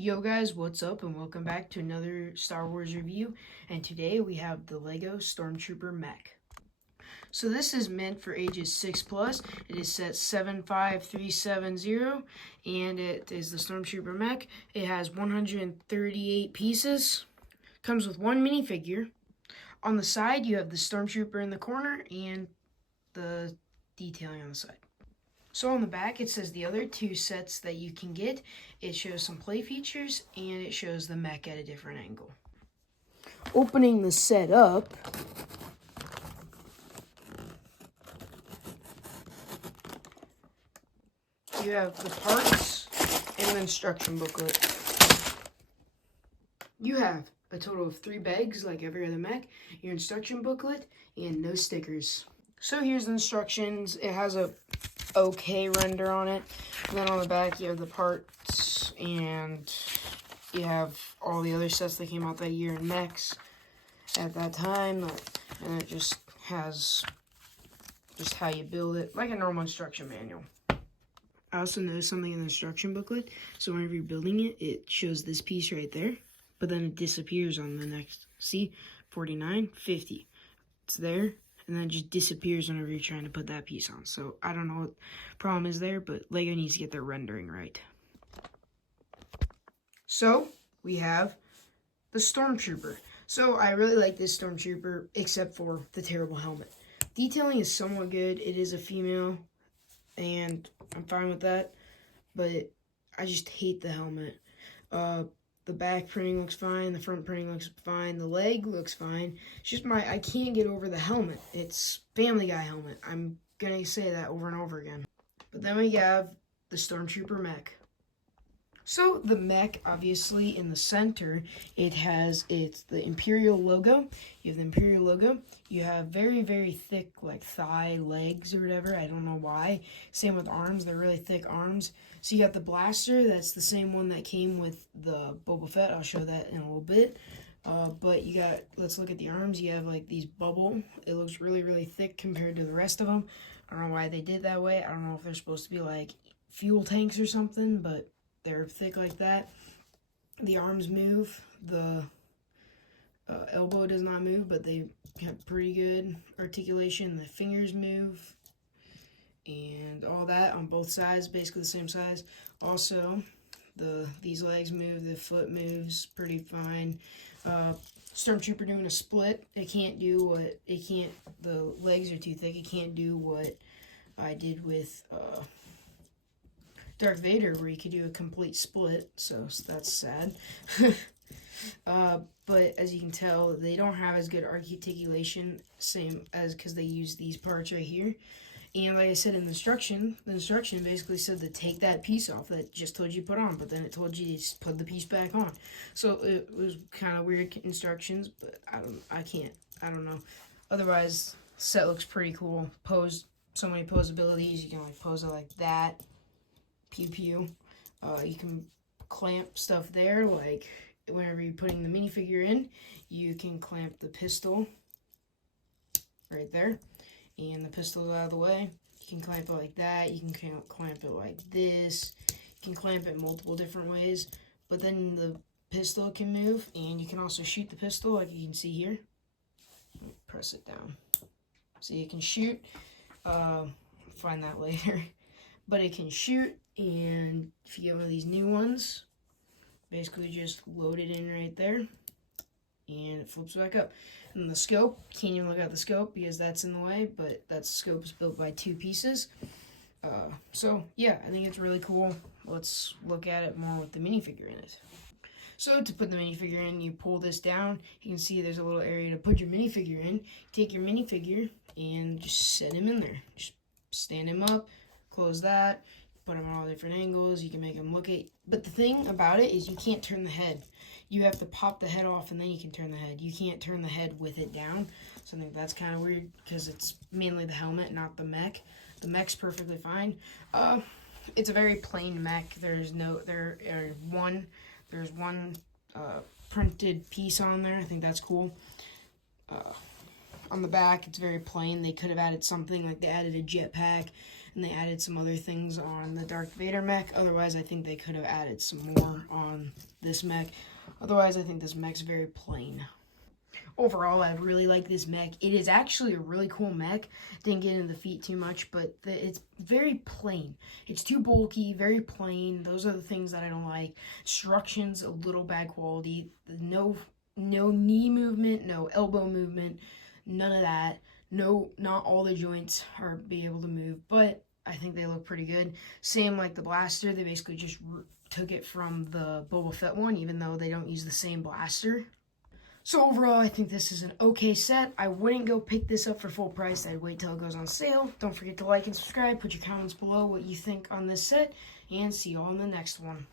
Yo guys, what's up and welcome back to another Star Wars review, and today we have the Lego Stormtrooper mech. So this is meant for ages 6+. It is set 75370 and it is the Stormtrooper mech. It has 138 pieces. Comes with one minifigure. On the side you have the Stormtrooper in the corner and the detailing on the side. So on the back, it says the other two sets that you can get. It shows some play features, and it shows the mech at a different angle. Opening the set up, you have the parts and the instruction booklet. You have a total of 3 bags, like every other mech, your instruction booklet, and no stickers. So here's the instructions. It has a okay render on it. And then on the back you have the parts, and you have all the other sets that came out that year in mechs at that time, and it just has just how you build it, like a normal instruction manual. I also noticed something in the instruction booklet. So whenever you're building it, it shows this piece right there, but then it disappears on the next. See, 49, 50. It's there, and then it just disappears whenever you're trying to put that piece on. So I don't know what problem is there, but Lego needs to get their rendering right. So we have the Stormtrooper. So I really like this Stormtrooper, except for the terrible helmet. Detailing is somewhat good. It is a female, and I'm fine with that, but I just hate the helmet. The back printing looks fine. The front printing looks fine. The leg looks fine. It's just I can't get over the helmet. It's Family Guy helmet. I'm going to say that over and over again. But then we have the Stormtrooper mech. So the mech, obviously, in the center, it's the Imperial logo. You have the Imperial logo. You have very, very thick, like, thigh legs or whatever. I don't know why. Same with arms. They're really thick arms. So you got the blaster. That's the same one that came with the Boba Fett. I'll show that in a little bit. But you got, let's look at the arms. You have, like, these bubble. It looks really, really thick compared to the rest of them. I don't know why they did that way. I don't know if they're supposed to be, like, fuel tanks or something, but they're thick like that. The arms move. The elbow does not move, but they have pretty good articulation. The fingers move, and all that on both sides, basically the same size. Also, these legs move. The foot moves pretty fine. Stormtrooper doing a split. It can't do what it can't. The legs are too thick. It can't do what I did with Darth Vader, where you could do a complete split, so that's sad. But as you can tell, they don't have as good articulation, same as because they use these parts right here. And like I said in the instruction basically said to take that piece off that just told you to put on, but then it told you to put the piece back on. So it was kind of weird instructions, but I don't know. Otherwise, set looks pretty cool. So many pose abilities. You can like pose it like that. Pew pew. You can clamp stuff there, like whenever you're putting the minifigure in, you can clamp the pistol right there, and the pistol's out of the way. You can clamp it like that. You can clamp it like this. You can clamp it multiple different ways, but then the pistol can move, and you can also shoot the pistol, like you can see here. Press it down so you can shoot. Find that later. But it can shoot, and if you get one of these new ones, basically just load it in right there, and it flips back up. And the scope, can't even look at the scope because that's in the way, but that scope is built by 2 pieces. So yeah, I think it's really cool. Let's look at it more with the minifigure in it. So to put the minifigure in, you pull this down. You can see there's a little area to put your minifigure in. Take your minifigure and just set him in there. Just stand him up. Close that, put them on all different angles. You can make them look at. But the thing about it is you can't turn the head. You have to pop the head off and then you can turn the head. You can't turn the head with it down. So I think that's kind of weird because it's mainly the helmet, not the mech. The mech's perfectly fine. It's a very plain mech. There's one printed piece on there. I think that's cool. On the back, it's very plain. They could have added something, like they added a jetpack, and they added some other things on the Darth Vader mech. Otherwise, I think they could have added some more on this mech. Otherwise, I think this mech's very plain. Overall, I really like this mech. It is actually a really cool mech. Didn't get into the feet too much, but it's very plain. It's too bulky, very plain. Those are the things that I don't like. Instructions, a little bad quality. No knee movement, no elbow movement, none of that. No, not all the joints are be able to move, but I think they look pretty good. Same like the blaster. They basically just took it from the Boba Fett one, even though they don't use the same blaster. So overall, I think this is an okay set. I wouldn't go pick this up for full price. I'd wait till it goes on sale. Don't forget to like and subscribe. Put your comments below what you think on this set. And see you all in the next one.